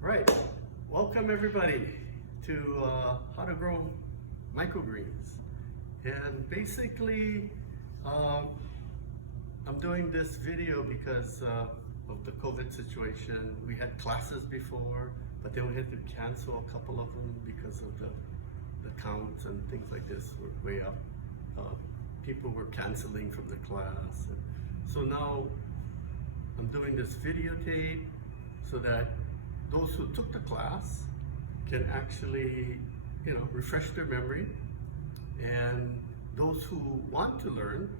Right, welcome everybody to how to grow microgreens. And basically, I'm doing this video because of the COVID situation. We had classes before, but then we had to cancel a couple of them because of the counts and things like this were way up. People were canceling from the class. So now I'm doing this videotape so that those who took the class can actually, refresh their memory, and those who want to learn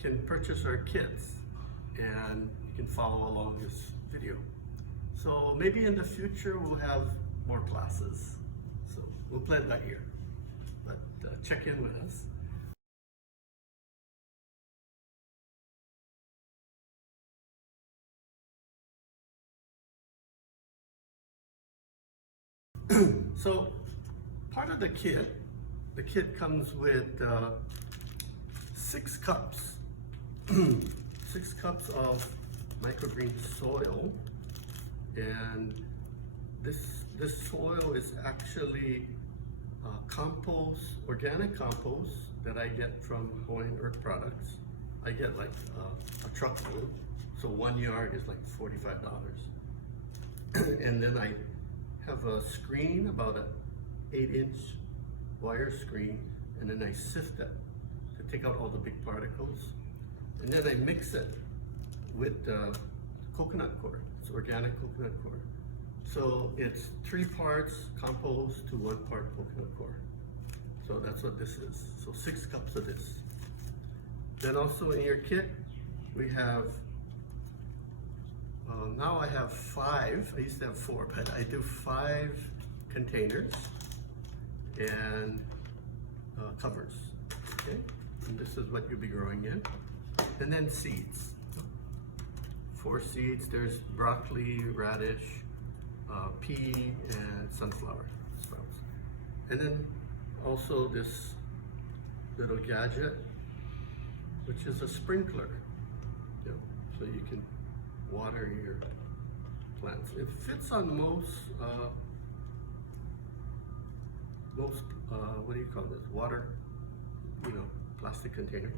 can purchase our kits and you can follow along this video. So maybe in the future we'll have more classes. So we'll play it by ear, but check in with us. So part of the kit comes with 6 cups, 6 cups of microgreen soil, and this soil is actually compost, organic compost that I get from Hawaiian Earth Products. I get like a truckload, so 1 yard is like $45, and then I have a screen, about an 8-inch wire screen, and then I sift it to take out all the big particles. And then I mix it with coconut coir. It's organic coconut coir. So it's 3 parts compost to 1 part coconut coir. So that's what this is. So 6 cups of this. Then also in your kit, we have now I have 5, I used to have 4, but I do 5 containers and covers, okay? And this is what you'll be growing in. And then seeds. 4 seeds, there's broccoli, radish, pea, and sunflower sprouts. And then also this little gadget, which is a sprinkler. So you can water your plants. It fits on most what do you call this? Water, plastic container.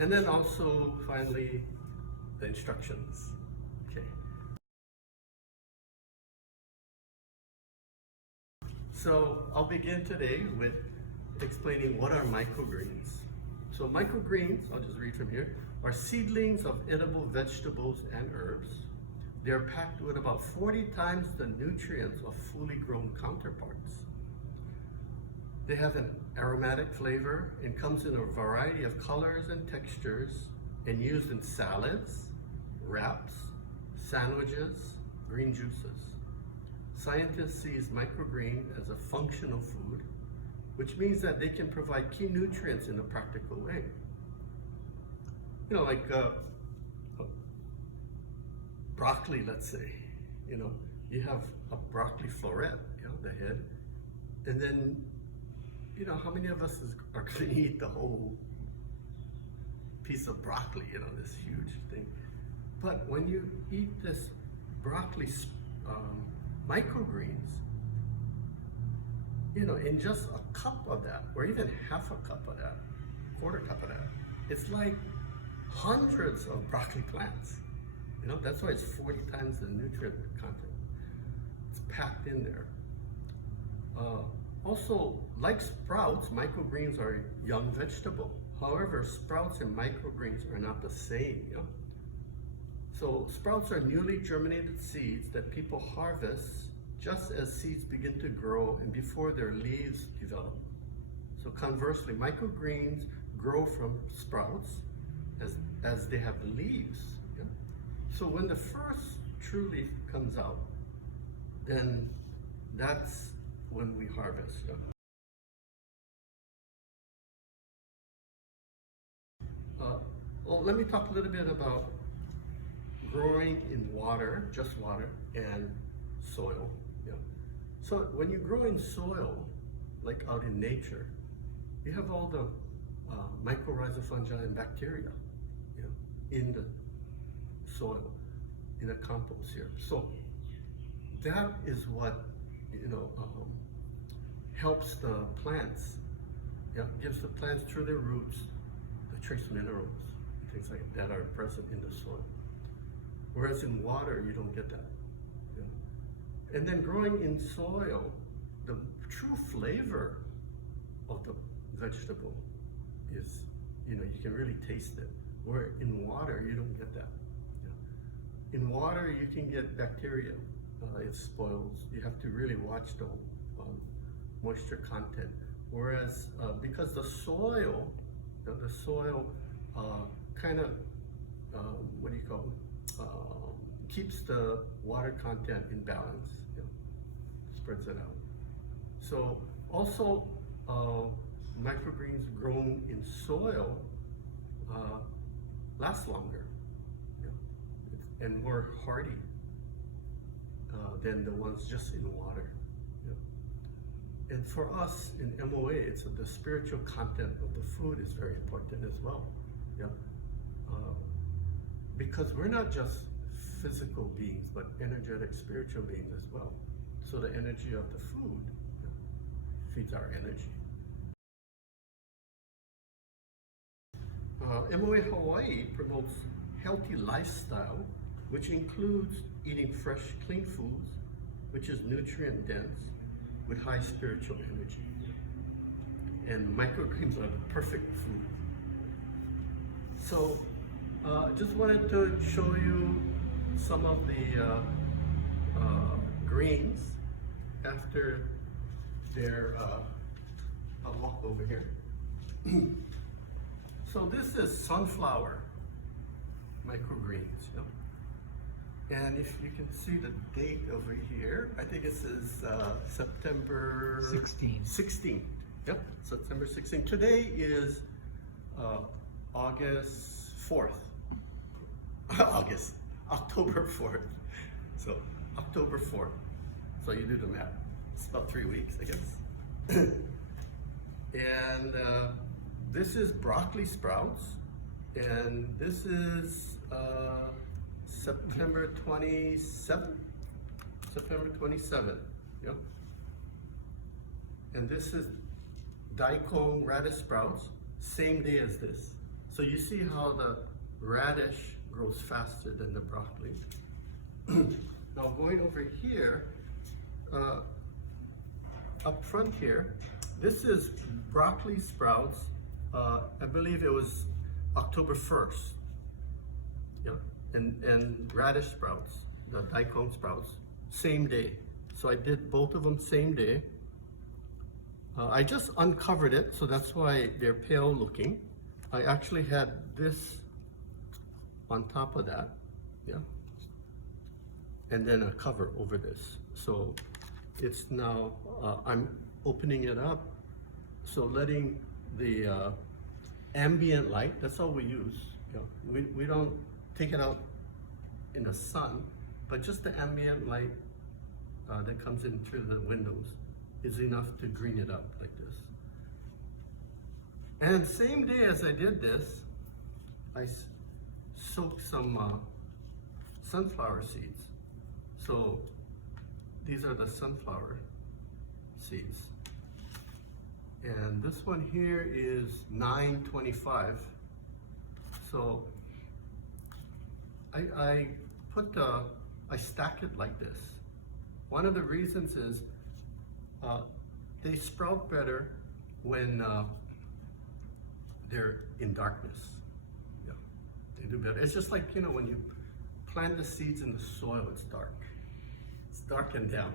And then also finally the instructions. Okay. So I'll begin today with explaining what are microgreens. So microgreens, I'll just read from here, are seedlings of edible vegetables and herbs. They're packed with about 40 times the nutrients of fully grown counterparts. They have an aromatic flavor and comes in a variety of colors and textures and used in salads, wraps, sandwiches, green juices. Scientists see microgreen as a functional food, which means that they can provide key nutrients in a practical way. Like broccoli, let's say, you have a broccoli floret, the head, and then, how many of us are going to eat the whole piece of broccoli, this huge thing. But when you eat this broccoli microgreens, in just a cup of that, or even half a cup of that, quarter cup of that, it's like hundreds of broccoli plants. That's why it's 40 times the nutrient content. It's packed in there. Also, like sprouts, microgreens are a young vegetable. However, sprouts and microgreens are not the same. So sprouts are newly germinated seeds that people harvest just as seeds begin to grow and before their leaves develop. So conversely, microgreens grow from sprouts as they have leaves. So when the first true leaf comes out, then that's when we harvest. Well, let me talk a little bit about growing in water, just water, and soil. So when you grow in soil, like out in nature, you have all the mycorrhizal fungi and bacteria in the soil, in a compost here. So that is what, helps the plants. Yeah, gives the plants through their roots the trace minerals, things like that are present in the soil. Whereas in water, you don't get that. Yeah. And then growing in soil, the true flavor of the vegetable is, you can really taste it. Where in water, you don't get that. Yeah. In water, you can get bacteria. It spoils. You have to really watch the moisture content. Whereas because the soil kind of, keeps the water content in balance, spreads it out. So also microgreens grown in soil last longer, and more hardy than the ones just in water. And for us in MOA, it's the spiritual content of the food is very important as well. Yeah, because we're not just physical beings, but energetic, spiritual beings as well. So the energy of the food feeds our energy. MOA Hawaii promotes healthy lifestyle, which includes eating fresh, clean foods, which is nutrient dense, with high spiritual energy. And microgreens are the perfect food. So just wanted to show you some of the greens after their, I'll walk over here. So this is sunflower microgreens. And if you can see the date over here, I think it says September 16th. Yep, September 16th. Today is August 4th. October 4th. So October 4th. So you do the math. It's about 3 weeks, I guess. And this is broccoli sprouts. And this is September 27th. September 27th. Yep. And this is daikon radish sprouts, same day as this. So you see how the radish grows faster than the broccoli. Now going over here, up front here, this is broccoli sprouts. I believe it was October 1st. Yeah. And radish sprouts, the daikon sprouts, same day. So I did both of them same day. I just uncovered it, so that's why they're pale looking. I actually had this on top of that, yeah, and then a cover over this. So it's now, I'm opening it up, so letting the ambient light, that's all we use. You know, we don't take it out in the sun, but just the ambient light that comes in through the windows is enough to green it up like this. And same day as I did this, I soaked some sunflower seeds. So these are the sunflower seeds. And this one here is 925. So I stack it like this. One of the reasons is they sprout better when they're in darkness. Yeah, they do better. It's just like, you know, when you plant the seeds in the soil, it's dark. It's dark and damp.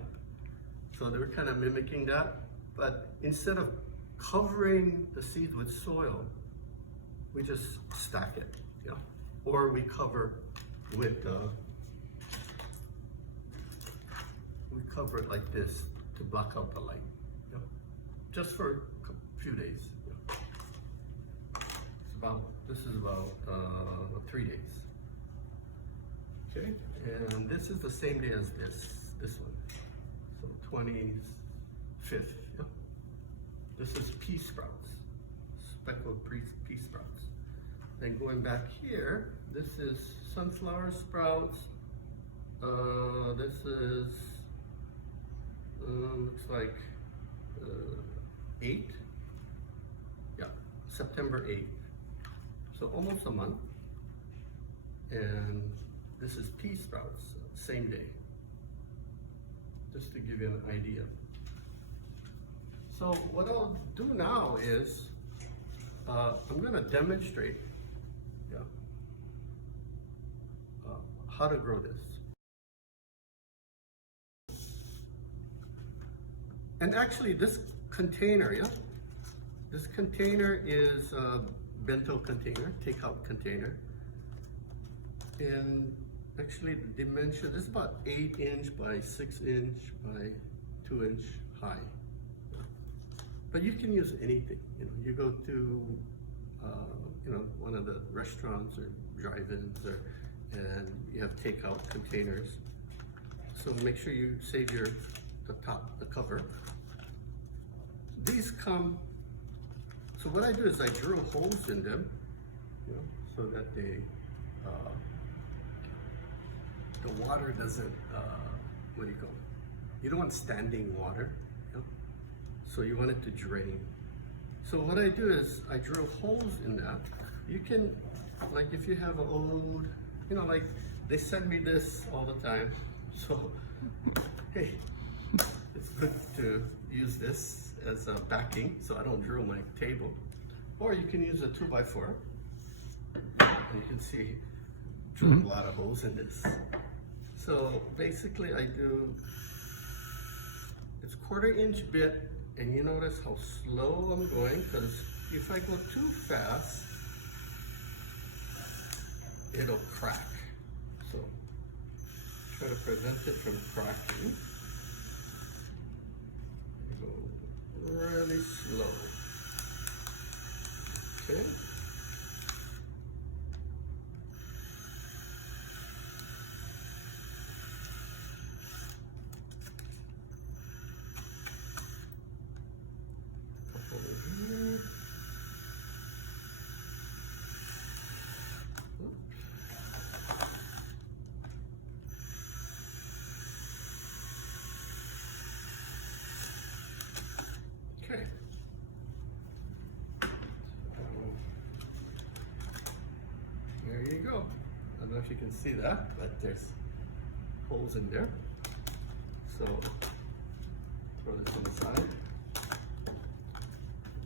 So they're kind of mimicking that. But instead of covering the seeds with soil, we just stack it, yeah? Or we cover with, we cover it like this to block out the light, yeah? Just for a few days. Yeah. This is about 3 days. Okay, and this is the same day as this one. So 25th, yeah? This is pea sprouts, speckled pea sprouts. Then going back here, this is sunflower sprouts. This is looks like 8. Yeah, September 8th. So almost a month. And this is pea sprouts, same day. Just to give you an idea. So what I'll do now is I'm going to demonstrate how to grow this. And actually this container, this container is a bento container, takeout container. And actually the dimension is about 8" by 6" by 2" high. But you can use anything. You go to one of the restaurants or drive-ins, and you have takeout containers. So make sure you save the cover. These come. So what I do is I drill holes in them, so that the water doesn't. What do you call it? You don't want standing water. So you want it to drain. So what I do is I drill holes in that. You can, like if you have an old, like they send me this all the time. So, hey, it's good to use this as a backing so I don't drill my table. Or you can use a 2x4. And you can see, drill a lot of holes in this. So basically I do, it's 1/4" bit. And you notice how slow I'm going, because if I go too fast, it'll crack. So try to prevent it from cracking. Go really slow. Okay. Okay. There you go. I don't know if you can see that, but there's holes in there. So throw this on the side.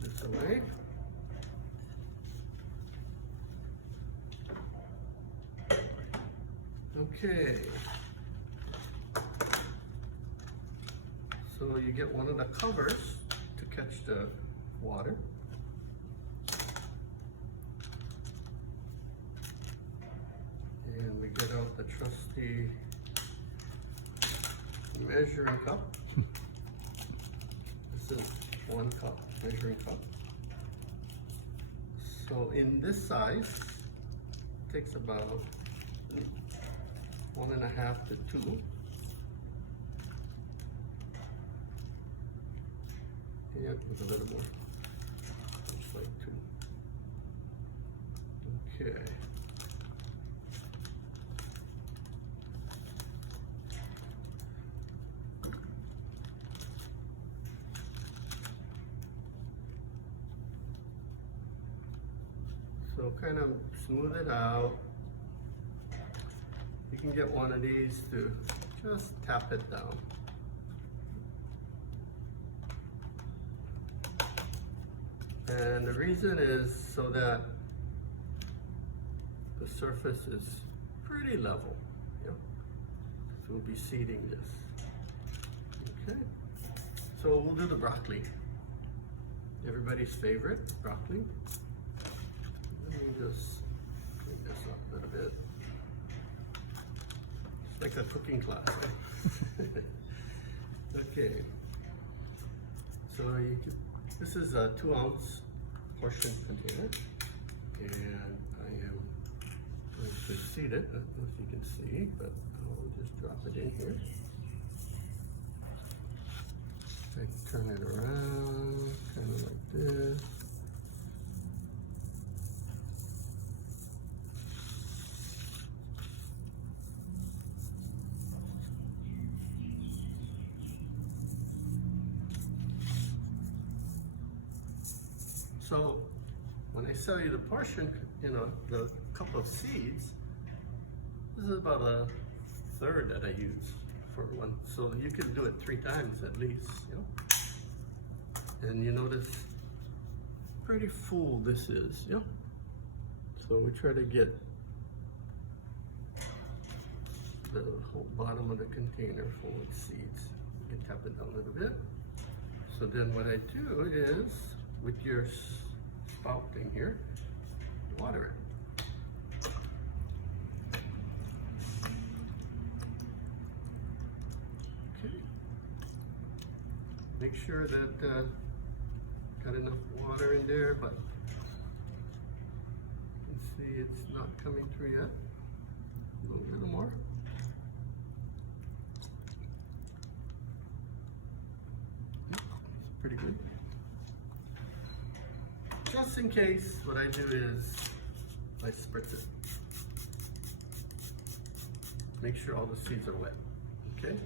Put this away. Okay. So you get one of the covers to catch the water. And we get out the trusty measuring cup. This is 1 cup, measuring cup. So in this size, it takes about 1.5 to 2. Yeah, with a little more. Looks like 2. Okay. So kind of smooth it out. You can get one of these to just tap it down. And the reason is so that the surface is pretty level. Yeah. So we'll be seeding this. Okay. So we'll do the broccoli. Everybody's favorite, broccoli. Let me just clean this up a little bit. It's like a cooking class, right? Okay. So this is a 2-ounce portion container, and I am going to seed it. I don't know if you can see, but I'll just drop it in here. I can turn it around, kind of like this. So when I sell you the portion, you know, the cup of seeds, this is about a third that I use for one. So you can do it 3 times at least, you know. And you notice pretty full this is, yeah. So we try to get the whole bottom of the container full with seeds. You can tap it down a little bit. So then what I do is, with your spout thing here, water it. Okay. Make sure that got enough water in there, but you can see it's not coming through yet. A little more. Pretty good. Just in case, what I do is I spritz it. Make sure all the seeds are wet. Okay?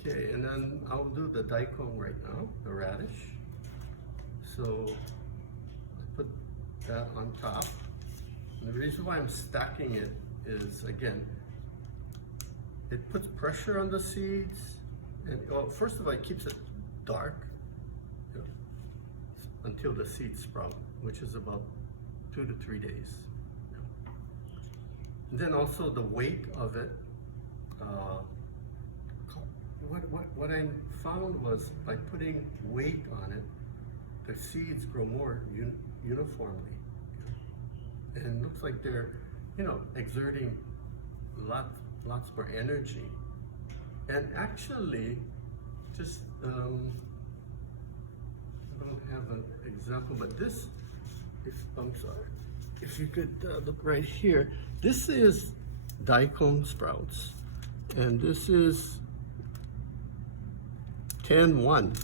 Okay, and then I'll do the daikon right now, the radish. So I put that on top. And the reason why I'm stacking it is, again, it puts pressure on the seeds. And well, first of all, it keeps it dark, you know, until the seeds sprout, which is about 2 to 3 days. You know. And then also the weight of it. What I found was by putting weight on it, the seeds grow more uniformly, you know. And it looks like they're, you know, exerting lots more energy. And actually, just, I don't have an example, but this, I'm sorry, if you could look right here, this is daikon sprouts, and this is 10-1,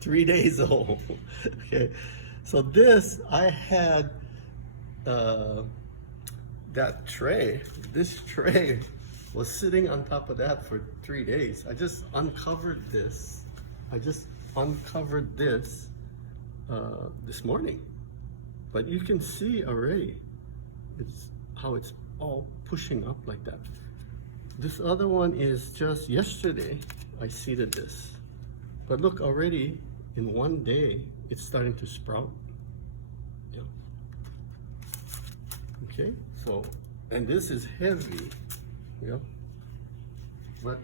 3 days old. Okay, so this, I had that tray, this tray was sitting on top of that for 3 days. I just uncovered this. This morning. But you can see already how it's all pushing up like that. This other one is just yesterday I seeded this. But look, already in 1 day it's starting to sprout. Yeah. Okay, so, and this is heavy. Yeah, but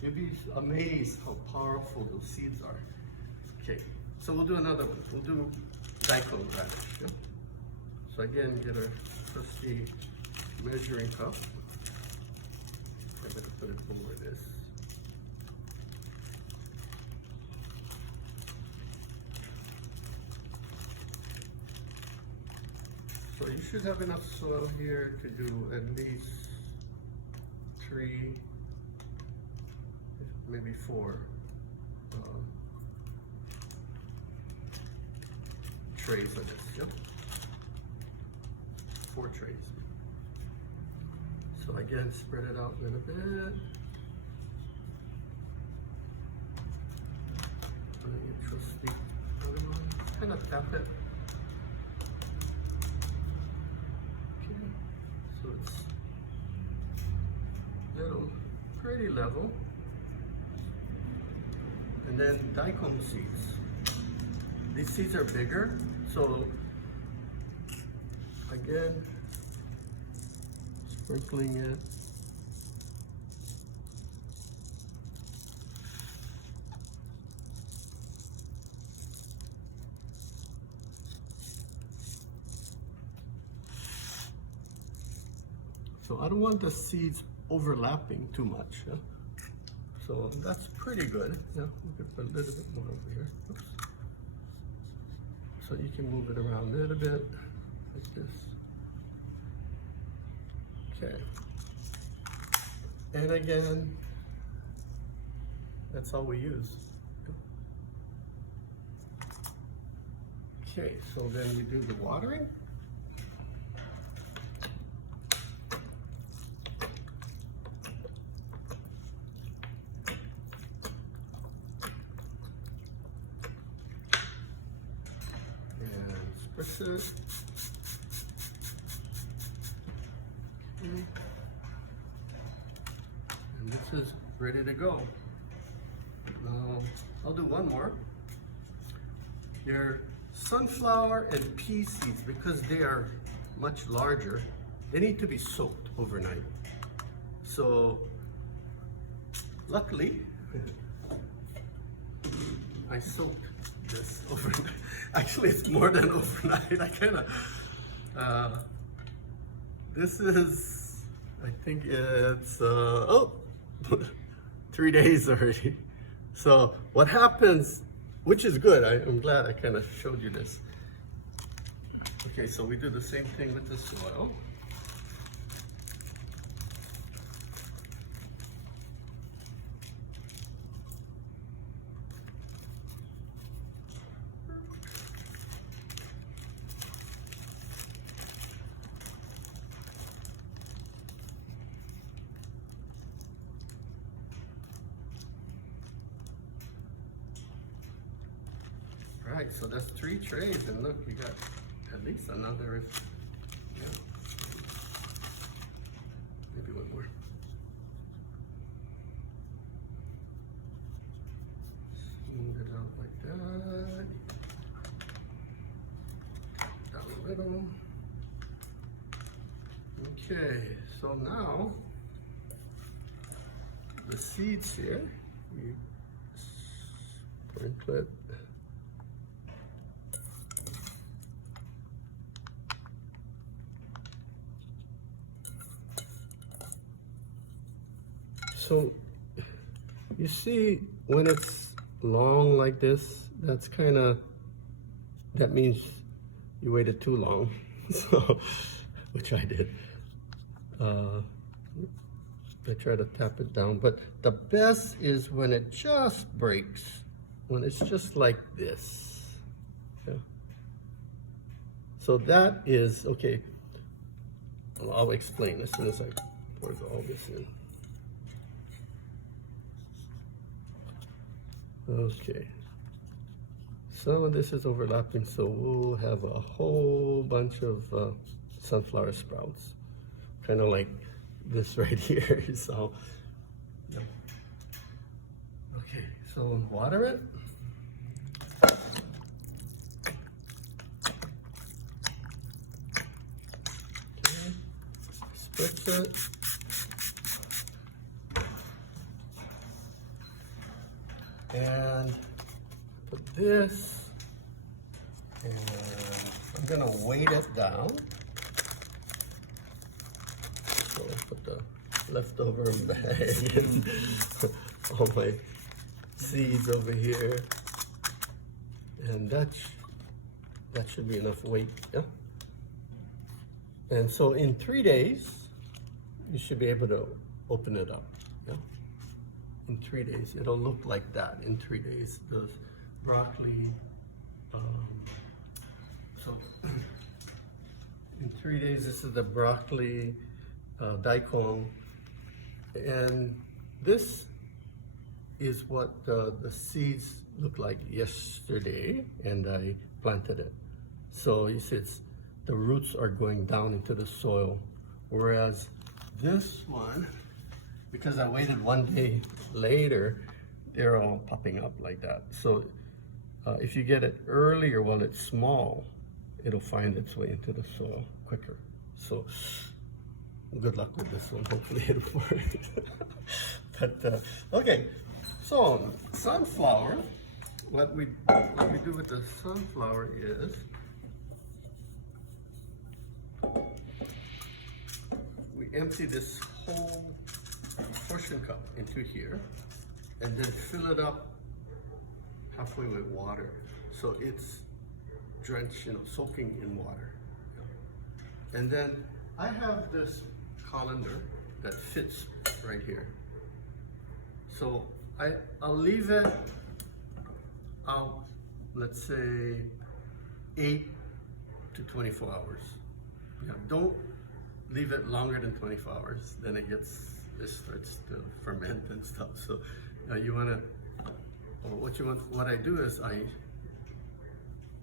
you'll be amazed how powerful those seeds are. Okay, so we'll do another one. We'll do daikon radish. Yeah? So again, get a trusty measuring cup. I'm going to put it over this. So you should have enough soil here to do at least 3, maybe 4 trays of this. Yep, 4 trays. So again, spread it out a little bit. And then you trust the other one. Kind of tap it. Okay, so it's little pretty level. And then daikon seeds. These seeds are bigger, so again, sprinkling it. So I don't want the seeds overlapping too much. Yeah? So that's pretty good. Yeah, we could put a little bit more over here. Oops. So you can move it around a little bit like this. Okay. And again, that's all we use. Okay, so then we do the watering. mix it. Okay. And this is ready to go. Now, I'll do one more. Your sunflower and pea seeds, because they are much larger, they need to be soaked overnight. So, luckily, I soaked this overnight. Actually, it's more than overnight. I kind of, this is, I think it's, 3 days already. So what happens, which is good, I'm glad I kind of showed you this. Okay, so we do the same thing with the soil. Right, so that's 3 trays, and look, you got at least another, yeah, maybe one more. Smooth it out like that. Down a little. Okay, so now the seeds here, you sprinkle it. So you see, when it's long like this, that means you waited too long. So, which I did. I try to tap it down, but the best is when it just breaks, when it's just like this. Yeah. So that is, okay, I'll explain as soon as I pour all this in. Okay, some of this is overlapping, so we'll have a whole bunch of sunflower sprouts, kind of like this right here. So, yeah. Okay, so water it. Okay, spritz it. And put this, and I'm gonna weight it down. So I'll put the leftover bag and all my seeds over here, and that should be enough weight, yeah. And so in 3 days, you should be able to open it up, yeah. In 3 days, it'll look like that in 3 days. The broccoli, so in 3 days, this is the broccoli daikon, and this is what the seeds look like yesterday, and I planted it. So you see, the roots are going down into the soil, whereas this one, because I waited 1 day later, they're all popping up like that. So if you get it earlier while it's small, it'll find its way into the soil quicker. So good luck with this one. Hopefully it'll work. But okay, so sunflower. What we do with the sunflower is we empty this whole portion cup into here, and then fill it up halfway with water, so it's drenched, soaking in water. And then I have this colander that fits right here, so I'll leave it out, let's say 8 to 24 hours. Yeah, don't leave it longer than 24 hours, then it starts to ferment and stuff. So what I do is I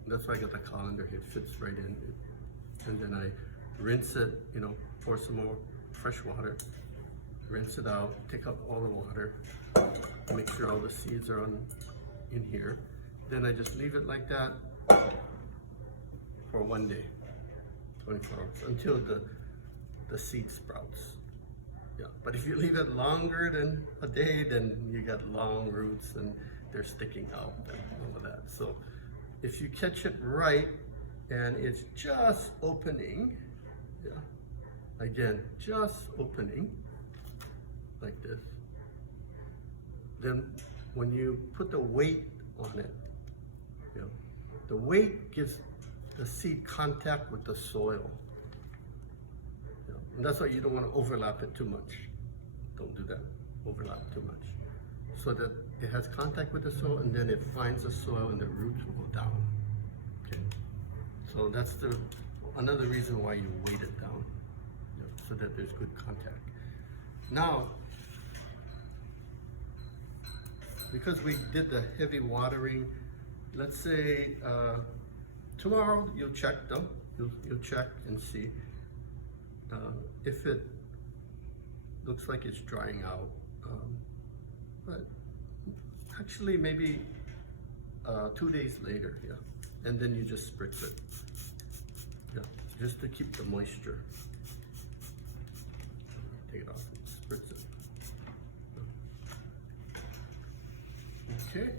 That's why I got the colander. It fits right in. And then I rinse it, you know, pour some more fresh water, rinse it out, take out all the water, make sure all the seeds are in here. Then I just leave it like that for 1 day, 24 hours, until the seed sprouts. Yeah, but if you leave it longer than a day, then you got long roots and they're sticking out and all of that. So if you catch it right and it's just opening, yeah, again, just opening like this, then when you put the weight on it, you know, the weight gives the seed contact with the soil. You know, and that's why you don't want to overlap it too much. Don't do that, overlap too much. So that it has contact with the soil and then it finds the soil and the roots will go down. Okay. So that's another reason why you weight it down, you know, so that there's good contact. Now, because we did the heavy watering, let's say tomorrow you'll check them. You'll check and see if it looks like it's drying out. But actually maybe 2 days later, yeah. And then you just spritz it, yeah, just to keep the moisture. Take it off and spritz it. Okay,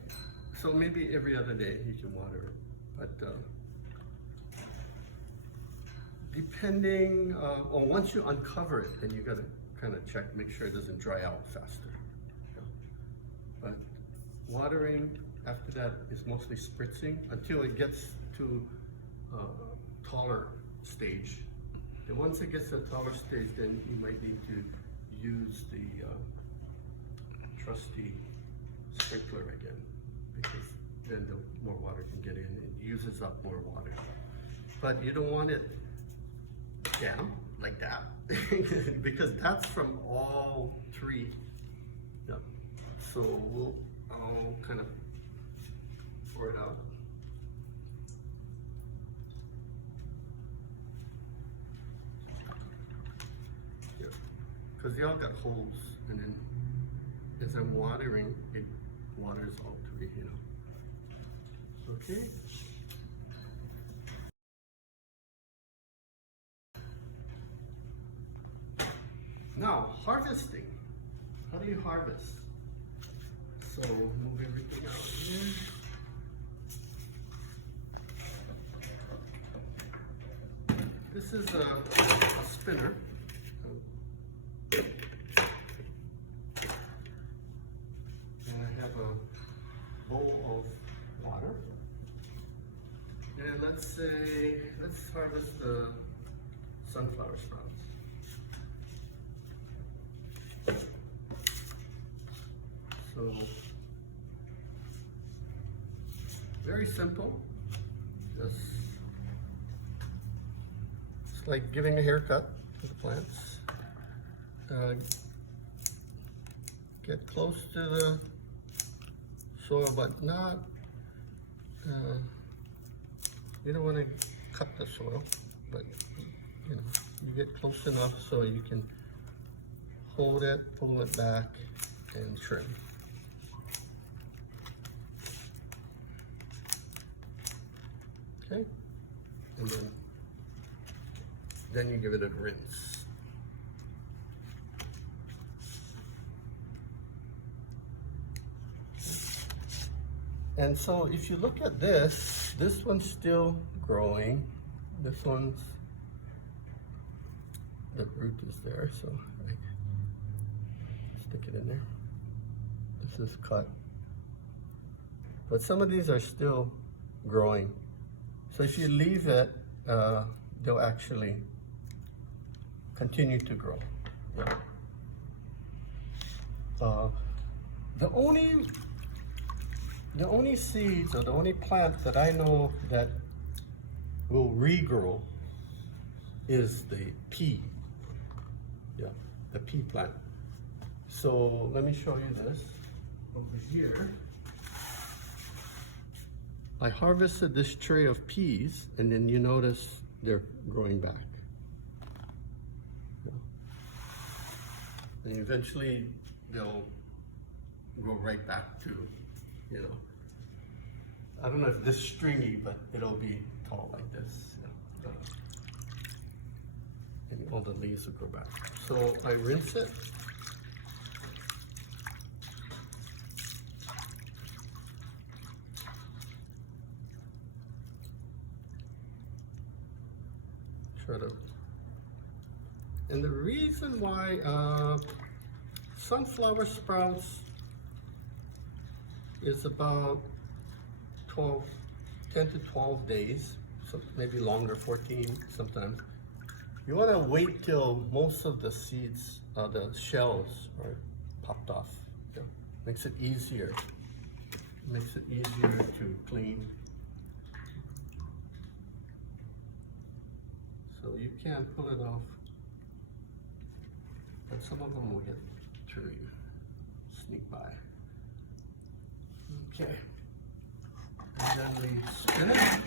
so maybe every other day you can water it, but depending on once you uncover it, then you gotta kind of check, make sure it doesn't dry out faster. Yeah. But watering after that is mostly spritzing until it gets to a taller stage. And once it gets to a taller stage, then you might need to use the trusty sprinkler again, because then the more water can get in. It uses up more water. But you don't want it damp like that, because that's from all three. Yep. So I'll kind of pour it out. Yeah, because they all got holes, and then as I'm watering, it waters all three, you know. Okay. Now, harvesting. How do you harvest? So, move everything out here. This is a spinner. And I have a bowl of water. And let's harvest the sunflower sprouts. So, very simple. Just it's like giving a haircut to the plants. Get close to the soil, but not, you don't want to cut the soil, but you know, you get close enough so you can hold it, pull it back, and trim. Okay, and then you give it a rinse. And so if you look at this one's still growing. This one's, the root is there, so I stick it in there. This is cut. But some of these are still growing. So if you leave it, they'll actually continue to grow. Yeah. The only seeds or the only plant that I know that will regrow is the pea. Yeah, the pea plant. So let me show you this over here. I harvested this tray of peas, and then you notice they're growing back. Yeah. And eventually they'll go right back to, you know, I don't know if this stringy, but it'll be tall like this. Yeah. And all the leaves will go back. So I rinse it. Try to, and the reason why sunflower sprouts is about 10 to 12 days, so maybe longer, 14 sometimes. You want to wait till most of the seeds, the shells are popped off. Yeah. Makes it easier. Makes it easier to clean. So you can pull it off, but some of them will get through you, sneak by. Okay, and then we spin it.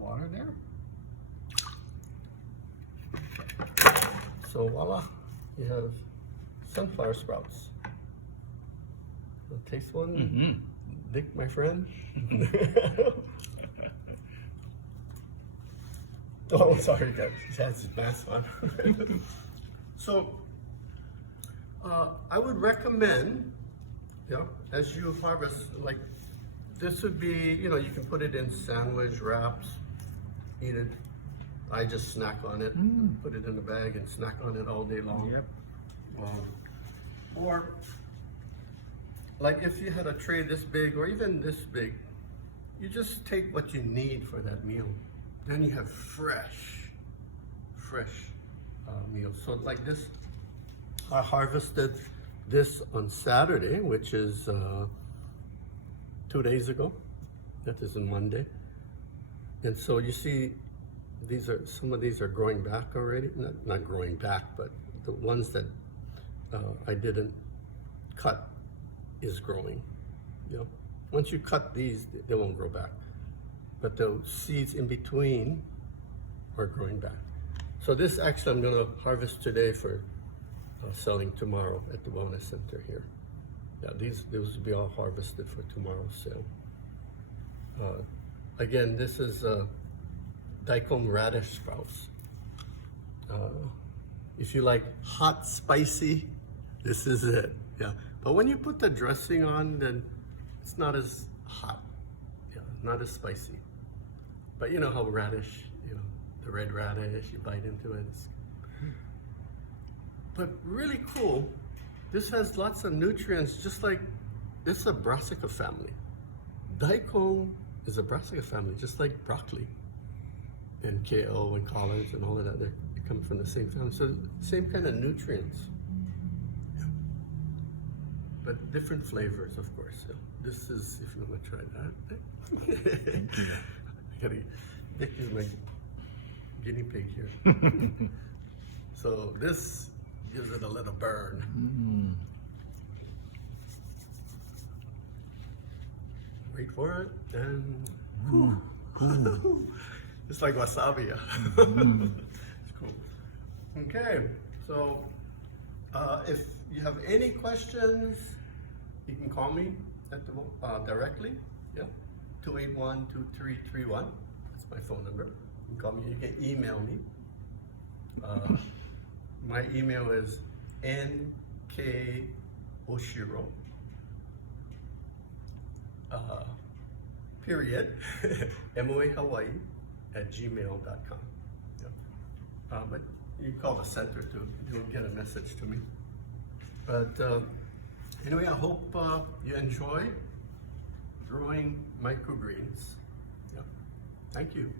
Water there. So voila, you have sunflower sprouts. So taste one, Dick, my friend. Oh, sorry, that's his best one. So I would recommend, you know, as you harvest, like this would be, you know, you can put it in sandwich wraps. Eat it. I just snack on it, put it in a bag and snack on it all day long. Yep. Or like if you had a tray this big or even this big, you just take what you need for that meal. Then you have fresh meal. So like this, I harvested this on Saturday, which is 2 days ago. That is on Monday. And so you see, some of these are growing back already. Not growing back, but the ones that I didn't cut is growing. You know, once you cut these, they won't grow back. But the seeds in between are growing back. So this actually I'm going to harvest today for selling tomorrow at the Wellness Center here. Yeah, these will be all harvested for tomorrow's sale. Again, this is daikon radish sprouts. If you like hot, spicy, this is it. Yeah, but when you put the dressing on, then it's not as hot. Yeah, not as spicy. But you know how radish, you know, the red radish, you bite into it. But really cool. This has lots of nutrients, just like this is a brassica family. Daikon is a brassica family, just like broccoli and kale and collards and all of that. They come from the same family, so same kind of nutrients. Yeah. But different flavors, of course. So this is, if you want to try that. I gotta, Dick is my guinea pig here. So this gives it a little burn. Wait for it, and it's like wasabi. It's cool. Okay, so if you have any questions, you can call me at the directly. Yeah, 281-2331. That's my phone number. You can call me. You can email me. My email is nkoshiro. Period. MOA Hawaii @gmail.com. Yeah. But you call the center too. You'll get a message to me. But anyway, I hope you enjoy growing microgreens. Yeah. Thank you.